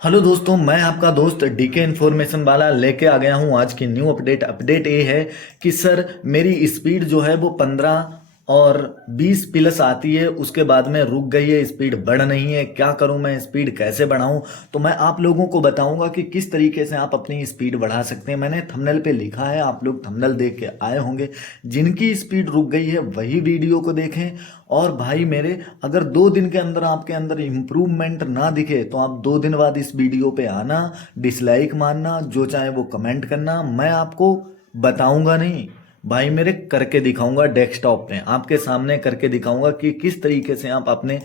Hello दोस्तों, मैं आपका दोस्त डीके इन्फॉर्मेशन वाला लेके आ गया हूँ आज की न्यू अपडेट ये है कि सर मेरी स्पीड जो है वो 15 और 20 प्लस आती है, उसके बाद में रुक गई है, स्पीड बढ़ नहीं है। क्या करूँ मैं, स्पीड कैसे बढ़ाऊँ? तो मैं आप लोगों को बताऊंगा कि किस तरीके से आप अपनी स्पीड बढ़ा सकते हैं। मैंने थंबनेल पे लिखा है, आप लोग थंबनेल देख के आए होंगे। जिनकी स्पीड रुक गई है वही वीडियो को देखें। और भाई मेरे, अगर 2 दिन के अंदर आपके अंदर इम्प्रूवमेंट ना दिखे तो आप 2 दिन बाद इस वीडियो पे आना, डिसलाइक मारना, जो चाहे वो कमेंट करना। मैं आपको बताऊंगा नहीं भाई मेरे, करके दिखाऊंगा। डेस्कटॉप पे आपके सामने करके दिखाऊंगा कि किस तरीके से आप अपने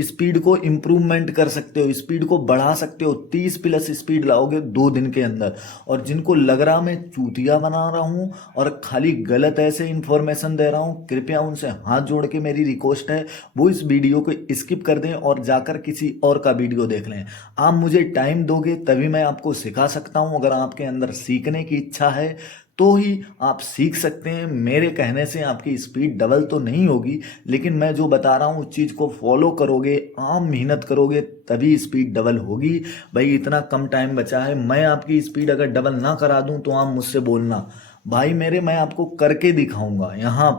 स्पीड को इम्प्रूवमेंट कर सकते हो, स्पीड को बढ़ा सकते हो। 30 प्लस स्पीड लाओगे 2 दिन के अंदर। और जिनको लग रहा मैं चूतिया बना रहा हूँ और खाली गलत ऐसे इंफॉर्मेशन दे रहा हूँ, कृपया उनसे हाथ जोड़ के मेरी रिक्वेस्ट है, वो इस वीडियो को स्किप कर दें और जाकर किसी और का वीडियो देख लें। आप मुझे टाइम दोगे तभी मैं आपको सिखा सकता हूँ। अगर आपके अंदर सीखने की इच्छा है तो ही आप सीख सकते हैं। मेरे कहने से आपकी स्पीड डबल तो नहीं होगी, लेकिन मैं जो बता रहा हूँ उस चीज़ को फॉलो करोगे, आम मेहनत करोगे, तभी स्पीड डबल होगी। भाई इतना कम टाइम बचा है, मैं आपकी स्पीड अगर डबल ना करा दूं तो आप मुझसे बोलना। भाई मेरे, मैं आपको करके दिखाऊंगा, यहाँ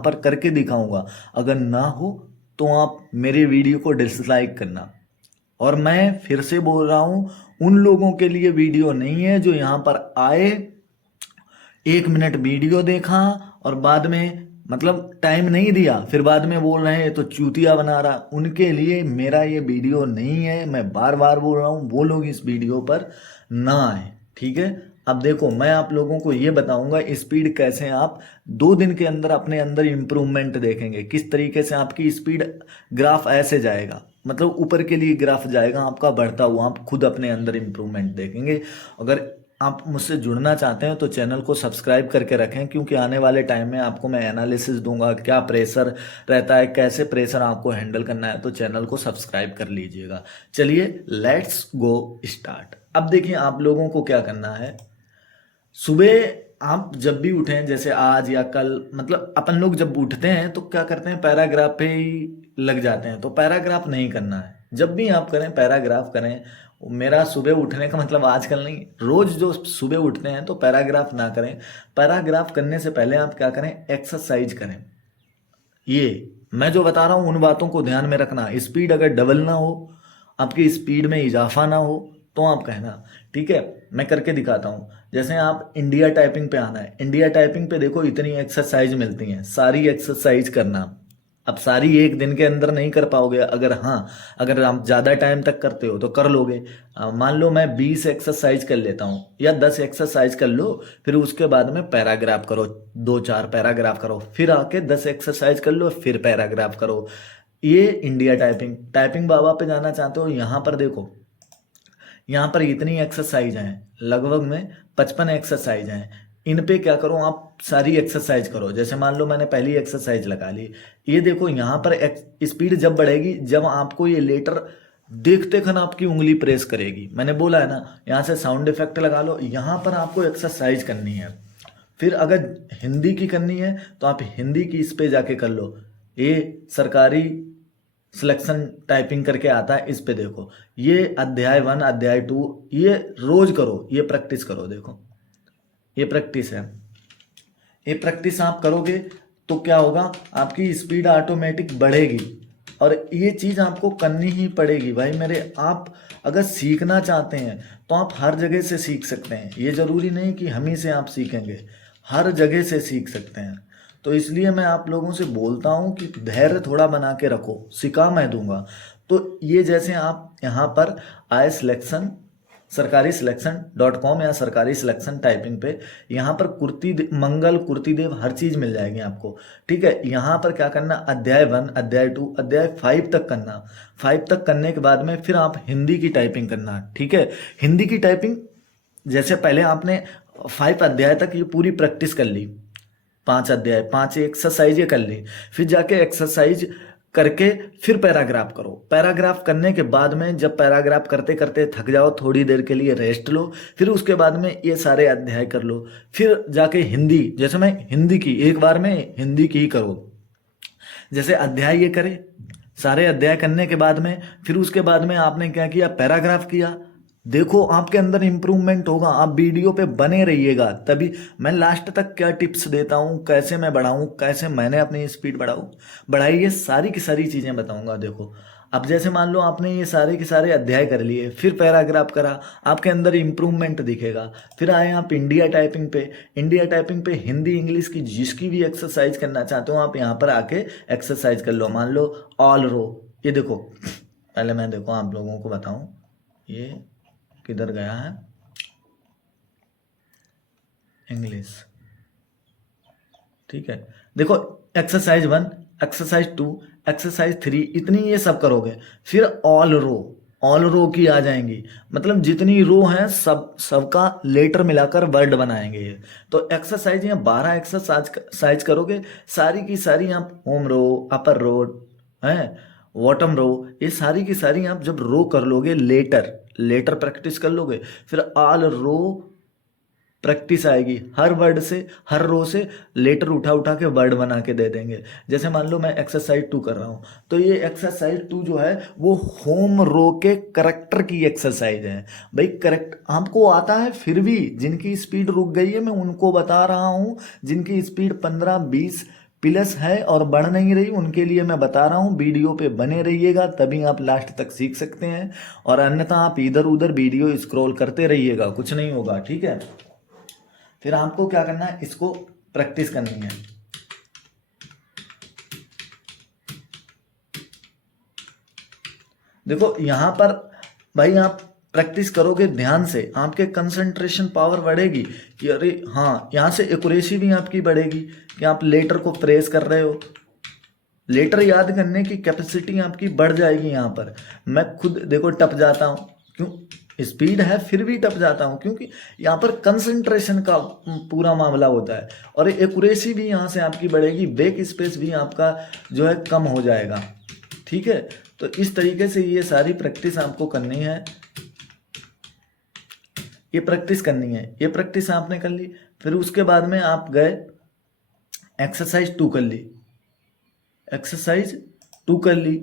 पर करके दिखाऊंगा। अगर ना हो तो आप मेरे वीडियो को डिसलाइक करना। और मैं फिर से बोल रहा हूँ, उन लोगों के लिए वीडियो नहीं है जो यहाँ पर आए, 1 मिनट वीडियो देखा और बाद में मतलब टाइम नहीं दिया, फिर बाद में बोल रहे हैं ये तो चूतिया बना रहा। उनके लिए मेरा ये वीडियो नहीं है। मैं बार बार बोल रहा हूँ, वो लोग इस वीडियो पर ना आए, ठीक है। अब देखो, मैं आप लोगों को ये बताऊंगा स्पीड कैसे आप 2 दिन के अंदर अपने अंदर इम्प्रूवमेंट देखेंगे। किस तरीके से आपकी स्पीड ग्राफ ऐसे जाएगा, मतलब ऊपर के लिए ग्राफ जाएगा आपका बढ़ता हुआ, आप खुद अपने अंदर इम्प्रूवमेंट देखेंगे। अगर आप मुझसे जुड़ना चाहते हैं तो चैनल को सब्सक्राइब करके रखें, क्योंकि आने वाले टाइम में आपको मैं एनालिसिस दूंगा, क्या प्रेशर रहता है, कैसे प्रेशर आपको हैंडल करना है। तो चैनल को सब्सक्राइब कर लीजिएगा। चलिए लेट्स गो स्टार्ट। अब देखिए, आप लोगों को क्या करना है। सुबह आप जब भी उठें, जैसे आज या कल, मतलब अपन लोग जब उठते हैं तो क्या करते हैं, पैराग्राफ पे ही लग जाते हैं। तो पैराग्राफ नहीं करना है। जब भी आप करें पैराग्राफ करें। मेरा सुबह उठने का मतलब आजकल नहीं, रोज जो सुबह उठते हैं तो पैराग्राफ ना करें। पैराग्राफ करने से पहले आप क्या करें, एक्सरसाइज करें। ये मैं जो बता रहा हूँ उन बातों को ध्यान में रखना। स्पीड अगर डबल ना हो, आपकी स्पीड में इजाफा ना हो, तो आप कहना, ठीक है। मैं करके दिखाता हूँ। जैसे आप इंडिया टाइपिंग पे आना है, इंडिया टाइपिंग पे देखो इतनी एक्सरसाइज मिलती हैं, सारी एक्सरसाइज करना। अब सारी एक दिन के अंदर नहीं कर पाओगे, अगर हाँ, अगर आप ज़्यादा टाइम तक करते हो तो कर लोगे। मान लो मैं 20 एक्सरसाइज कर लेता हूँ या 10 एक्सरसाइज कर लो, फिर उसके बाद में पैराग्राफ करो, 2-4 पैराग्राफ करो, फिर आके 10 एक्सरसाइज कर लो, फिर पैराग्राफ करो। ये इंडिया टाइपिंग। टाइपिंग बाबा पे जाना चाहते हो, यहाँ पर देखो, यहाँ पर इतनी एक्सरसाइज हैं, लगभग में 55 एक्सरसाइज हैं। इन पे क्या करो, आप सारी एक्सरसाइज करो। जैसे मान लो मैंने पहली एक्सरसाइज लगा ली, ये देखो यहाँ पर स्पीड जब बढ़ेगी जब आपको ये लेटर देखते खन आपकी उंगली प्रेस करेगी। मैंने बोला है ना, यहाँ से साउंड इफेक्ट लगा लो। यहाँ पर आपको एक्सरसाइज करनी है। फिर अगर हिंदी की करनी है तो आप हिंदी की इस पे जाके कर लो। ये सरकारी सिलेक्शन टाइपिंग करके आता है, इस पे देखो। ये अध्याय 1 अध्याय 2, ये रोज करो, ये प्रैक्टिस करो। देखो ये प्रैक्टिस है, ये प्रैक्टिस आप करोगे तो क्या होगा, आपकी स्पीड ऑटोमेटिक बढ़ेगी। और ये चीज़ आपको करनी ही पड़ेगी भाई मेरे। आप अगर सीखना चाहते हैं तो आप हर जगह से सीख सकते हैं। ये ज़रूरी नहीं कि हम ही से आप सीखेंगे, हर जगह से सीख सकते हैं। तो इसलिए मैं आप लोगों से बोलता हूँ कि धैर्य थोड़ा बना के रखो, सिखा मैं दूंगा। तो ये जैसे आप यहाँ पर आए सिलेक्शन, सरकारी सिलेक्शन .com या सरकारी सिलेक्शन टाइपिंग पे, यहाँ पर मंगल कुर्ती देव हर चीज़ मिल जाएगी आपको, ठीक है। यहाँ पर क्या करना, अध्याय 1 अध्याय 2 अध्याय 5 तक करना। 5 तक करने के बाद में फिर आप हिंदी की टाइपिंग करना, ठीक है। हिंदी की टाइपिंग, जैसे पहले आपने 5 अध्याय तक ये पूरी प्रैक्टिस कर ली, 5 अध्याय 5 एक्सरसाइज ये कर ली, फिर जाके एक्सरसाइज करके फिर पैराग्राफ करो। पैराग्राफ करने के बाद में जब पैराग्राफ करते करते थक जाओ, थोड़ी देर के लिए रेस्ट लो, फिर उसके बाद में ये सारे अध्याय कर लो। फिर जाके हिंदी, जैसे मैं हिंदी की एक बार में हिंदी की ही करो। जैसे अध्याय ये करे, सारे अध्याय करने के बाद में फिर उसके बाद में आपने क्या किया, पैराग्राफ किया। देखो आपके अंदर इंप्रूवमेंट होगा। आप वीडियो पे बने रहिएगा, तभी मैं लास्ट तक क्या टिप्स देता हूँ, कैसे मैं बढ़ाऊँ, कैसे मैंने अपनी स्पीड बढ़ाई, ये सारी की सारी चीज़ें बताऊँगा। देखो अब जैसे मान लो आपने ये सारे के सारे अध्याय कर लिए, फिर पैराग्राफ करा, आपके अंदर इंप्रूवमेंट दिखेगा। फिर आए आप इंडिया टाइपिंग पे। इंडिया टाइपिंग पे हिंदी इंग्लिश की जिसकी भी एक्सरसाइज करना चाहते हो आप यहाँ पर आके एक्सरसाइज कर लो। मान लो ऑल रो, ये देखो पहले मैं देखो आप लोगों को बताऊं ये किधर गया है, इंग्लिश, ठीक है। देखो एक्सरसाइज 1, एक्सरसाइज 2, एक्सरसाइज 3, इतनी ये सब करोगे। फिर ऑल रो की आ जाएंगी, मतलब जितनी रो हैं सबका लेटर मिलाकर वर्ड बनाएंगे ये। तो एक्सरसाइज यहाँ 12 एक्सरसाइज करोगे, सारी की सारी आप होम रो, अपर रो है, बॉटम रो, ये सारी की सारी आप जब रो कर लोगे, लेटर प्रैक्टिस कर लोगे, फिर ऑल रो प्रैक्टिस आएगी। हर वर्ड से, हर रो से लेटर उठा उठा के वर्ड बना के दे देंगे। जैसे मान लो मैं एक्सरसाइज 2 कर रहा हूँ, तो ये एक्सरसाइज 2 जो है वो होम रो के करेक्टर की एक्सरसाइज है। भाई करेक्ट आपको आता है, फिर भी जिनकी स्पीड रुक गई है मैं उनको बता रहा हूँ। जिनकी स्पीड 15-20 प्लस है और बढ़ नहीं रही, उनके लिए मैं बता रहा हूँ। वीडियो पे बने रहिएगा, तभी आप लास्ट तक सीख सकते हैं। और अन्यथा आप इधर उधर वीडियो स्क्रॉल करते रहिएगा, कुछ नहीं होगा, ठीक है। फिर आपको क्या करना है, इसको प्रैक्टिस करनी है। देखो यहां पर भाई आप प्रैक्टिस करोगे ध्यान से, आपके कंसंट्रेशन पावर बढ़ेगी कि अरे हाँ, यहाँ से एक्यूरेसी भी आपकी बढ़ेगी कि आप लेटर को प्रेस कर रहे हो। लेटर याद करने की कैपेसिटी आपकी बढ़ जाएगी। यहाँ पर मैं खुद देखो टप जाता हूँ, क्यों, स्पीड है फिर भी टप जाता हूँ, क्योंकि यहाँ पर कंसंट्रेशन का पूरा मामला होता है। और एक्यूरेसी भी यहाँ से आपकी बढ़ेगी, बैक स्पेस भी आपका जो है कम हो जाएगा, ठीक है। तो इस तरीके से ये सारी प्रैक्टिस आपको करनी है, ये प्रैक्टिस करनी है। ये प्रैक्टिस आपने कर ली, फिर उसके बाद में आप गए एक्सरसाइज 2 कर ली, एक्सरसाइज 2 कर ली,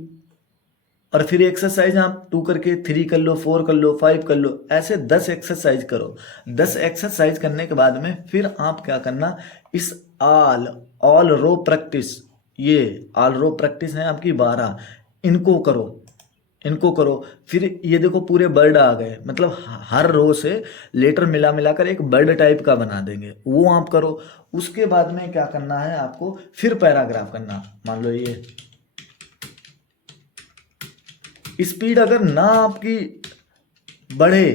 और फिर एक्सरसाइज आप 2 करके 3 कर लो, 4 कर लो, 5 कर लो, ऐसे 10 एक्सरसाइज करो। 10 एक्सरसाइज करने के बाद में फिर आप क्या करना, इस ऑल रो प्रैक्टिस, ये ऑल रो प्रैक्टिस है आपकी 12, इनको करो। फिर ये देखो पूरे बर्ड आ गए, मतलब हर रो से लेटर मिला मिलाकर एक बर्ड टाइप का बना देंगे, वो आप करो। उसके बाद में क्या करना है आपको, फिर पैराग्राफ करना। मान लो ये स्पीड अगर ना आपकी बढ़े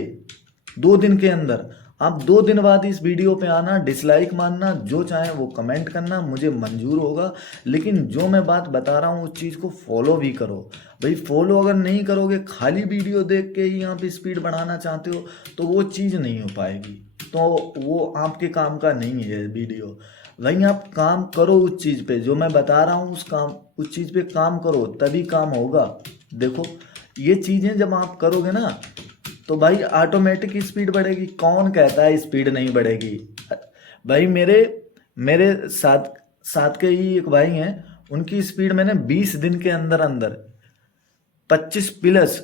2 दिन के अंदर, आप 2 दिन बाद इस वीडियो पे आना, डिसलाइक मारना, जो चाहे वो कमेंट करना, मुझे मंजूर होगा। लेकिन जो मैं बात बता रहा हूँ उस चीज़ को फॉलो भी करो। भाई फॉलो अगर नहीं करोगे, खाली वीडियो देख के ही आप स्पीड बढ़ाना चाहते हो, तो वो चीज़ नहीं हो पाएगी, तो वो आपके काम का नहीं है वीडियो। वहीं आप काम करो उस चीज़ पे, जो मैं बता रहा हूँ उस चीज़ पे काम करो, तभी काम होगा। देखो ये चीज़ें जब आप करोगे ना, तो भाई ऑटोमेटिक स्पीड बढ़ेगी। कौन कहता है स्पीड नहीं बढ़ेगी? भाई मेरे साथ के ही एक भाई हैं, उनकी स्पीड मैंने 20 दिन के अंदर अंदर 25 प्लस,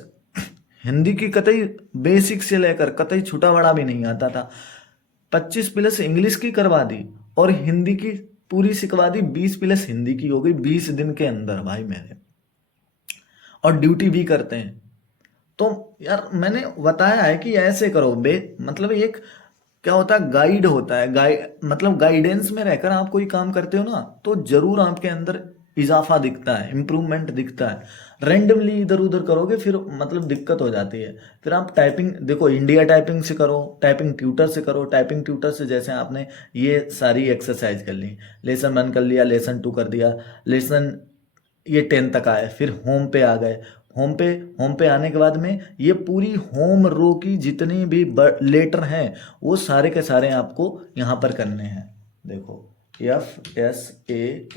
हिंदी की कतई बेसिक से लेकर कतई छोटा बड़ा भी नहीं आता था, 25 प्लस इंग्लिश की करवा दी और हिंदी की पूरी सिखवा दी। 20 प्लस हिंदी की हो गई 20 दिन के अंदर भाई मेरे, और ड्यूटी भी करते हैं। तो यार मैंने बताया है कि ऐसे करो, मतलब एक क्या होता है, गाइड होता है, मतलब गाइडेंस में रहकर आप कोई काम करते हो ना, तो जरूर आपके अंदर इजाफा दिखता है, इम्प्रूवमेंट दिखता है। रैंडमली इधर उधर करोगे फिर मतलब दिक्कत हो जाती है। फिर आप टाइपिंग देखो, इंडिया टाइपिंग से करो, टाइपिंग ट्यूटर से करो। टाइपिंग ट्यूटर से जैसे आपने ये सारी एक्सरसाइज कर ली, लेसन 1 कर लिया, लेसन 2 कर दिया, लेसन ये 10 तक आए, फिर होम पे आ गए। होम पे आने के बाद में ये पूरी होम रो की जितनी भी लेटर हैं वो सारे के सारे आपको यहाँ पर करने हैं। देखो FSAKLSGFAD,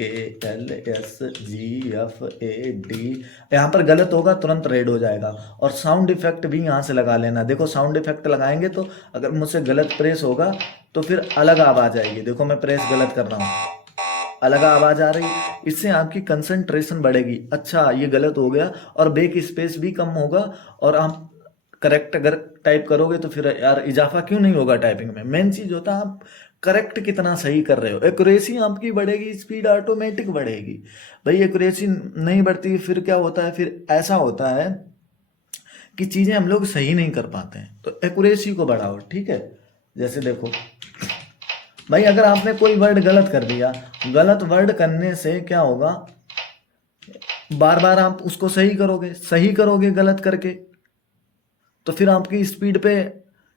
यहाँ पर गलत होगा तुरंत रेड हो जाएगा। और साउंड इफेक्ट भी यहाँ से लगा लेना। देखो साउंड इफेक्ट लगाएंगे तो अगर मुझसे गलत प्रेस होगा तो फिर अलग आवाज आएगी। देखो मैं प्रेस गलत कर रहा हूँ, अलग आवाज आ रही है, इससे आपकी कंसंट्रेशन बढ़ेगी। अच्छा ये गलत हो गया, और बैक स्पेस भी कम होगा, और आप करेक्ट अगर टाइप करोगे तो फिर यार इजाफा क्यों नहीं होगा टाइपिंग में। मेन चीज होता है आप करेक्ट कितना सही कर रहे हो, एक्यूरेसी आपकी बढ़ेगी, स्पीड ऑटोमेटिक बढ़ेगी। भाई एक्यूरेसी नहीं बढ़ती फिर क्या होता है, फिर ऐसा होता है कि चीजें हम लोग सही नहीं कर पाते हैं। तो एक्यूरेसी को बढ़ाओ, ठीक है। जैसे देखो भाई, अगर आपने कोई वर्ड गलत कर दिया, गलत वर्ड करने से क्या होगा, बार बार आप उसको सही करोगे गलत करके, तो फिर आपकी स्पीड पे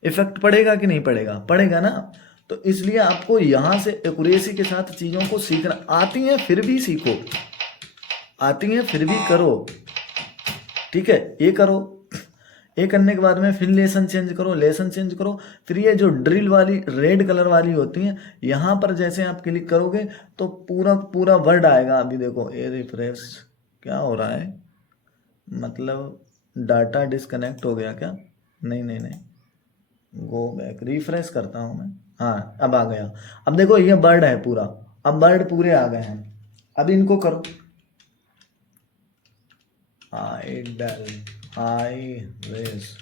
इफेक्ट पड़ेगा कि नहीं पड़ेगा, पड़ेगा ना। तो इसलिए आपको यहां से एक्यूरेसी के साथ चीजों को सीखना। आती है फिर भी सीखो, आती है फिर भी करो, ठीक है। ये करो, ये करने के बाद में फिर लेसन चेंज करो। फिर ये जो ड्रिल वाली रेड कलर वाली होती है, यहाँ पर जैसे आप क्लिक करोगे तो पूरा पूरा वर्ड आएगा। अभी देखो ये रिफ्रेश क्या हो रहा है, मतलब डाटा डिस्कनेक्ट हो गया क्या? नहीं, गो बैक, रिफ्रेश करता हूँ मैं। हाँ अब आ गया। अब देखो ये वर्ड है पूरा, अब वर्ड पूरे आ गए हैं। अब इनको करो, आई रेस।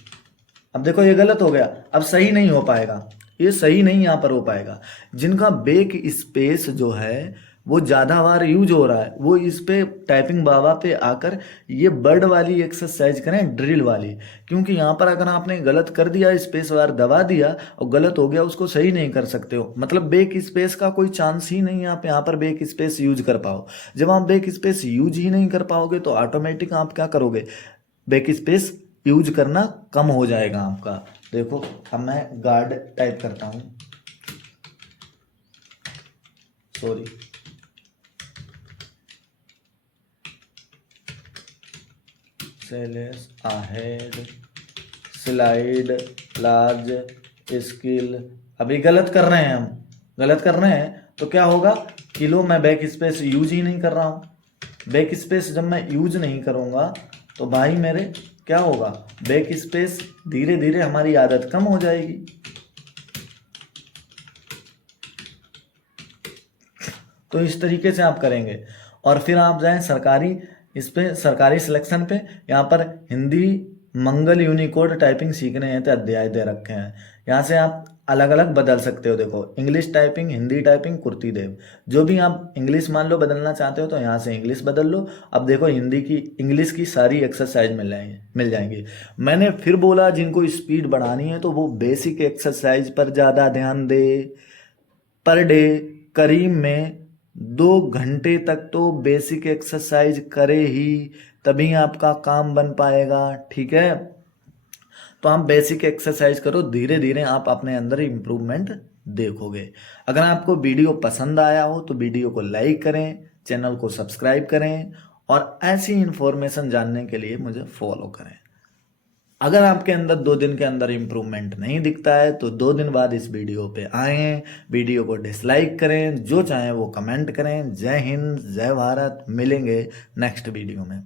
अब देखो ये गलत हो गया, अब सही नहीं हो पाएगा, ये सही नहीं यहाँ पर हो पाएगा। जिनका बैक स्पेस जो है वो ज़्यादा बार यूज हो रहा है, वो इस पे टाइपिंग बाबा पे आकर ये बर्ड वाली एक्सरसाइज करें, ड्रिल वाली। क्योंकि यहाँ पर अगर आपने गलत कर दिया, स्पेस बार दबा दिया और गलत हो गया, उसको सही नहीं कर सकते हो। मतलब बैक स्पेस का कोई चांस ही नहीं है आप यहाँ पर बैक स्पेस यूज कर पाओ। जब आप बैक स्पेस यूज ही नहीं कर पाओगे तो ऑटोमेटिक आप क्या करोगे, बैक स्पेस यूज करना कम हो जाएगा आपका। देखो अब मैं गार्ड टाइप करता हूं, सॉरी, सेलेस अहेड, स्लाइड, लार्ज, स्किल। अभी गलत कर रहे हैं हम, गलत कर रहे हैं तो क्या होगा, किलो मैं बैक स्पेस यूज ही नहीं कर रहा हूं। बैक स्पेस जब मैं यूज नहीं करूंगा तो भाई मेरे क्या होगा, बैक स्पेस धीरे धीरे हमारी आदत कम हो जाएगी। तो इस तरीके से आप करेंगे। और फिर आप जाएं सरकारी, इस पे सरकारी सिलेक्शन पे, यहाँ पर हिंदी मंगल यूनिकोड टाइपिंग सीखने हैं तो अध्याय दे रखे हैं। यहाँ से आप अलग अलग बदल सकते हो। देखो English typing, Hindi typing, Kruti Dev, जो भी आप इंग्लिश मान लो बदलना चाहते हो तो यहाँ से इंग्लिश बदल लो। अब देखो हिंदी की, इंग्लिश की सारी एक्सरसाइज मिल जाएंगी। मैंने फिर बोला जिनको स्पीड बढ़ानी है तो वो बेसिक एक्सरसाइज पर ज़्यादा ध्यान दे। पर डे करीब में 2 घंटे तक तो बेसिक एक्सरसाइज करे ही, तभी आपका काम बन पाएगा, ठीक है। तो आप बेसिक एक्सरसाइज करो, धीरे धीरे आप अपने अंदर इम्प्रूवमेंट देखोगे। अगर आपको वीडियो पसंद आया हो तो वीडियो को लाइक करें, चैनल को सब्सक्राइब करें, और ऐसी इंफॉर्मेशन जानने के लिए मुझे फॉलो करें। अगर आपके अंदर 2 दिन के अंदर इम्प्रूवमेंट नहीं दिखता है तो 2 दिन बाद इस वीडियो पे आएँ, वीडियो को डिसलाइक करें, जो चाहें वो कमेंट करें। जय हिंद, जय भारत, मिलेंगे नेक्स्ट वीडियो में।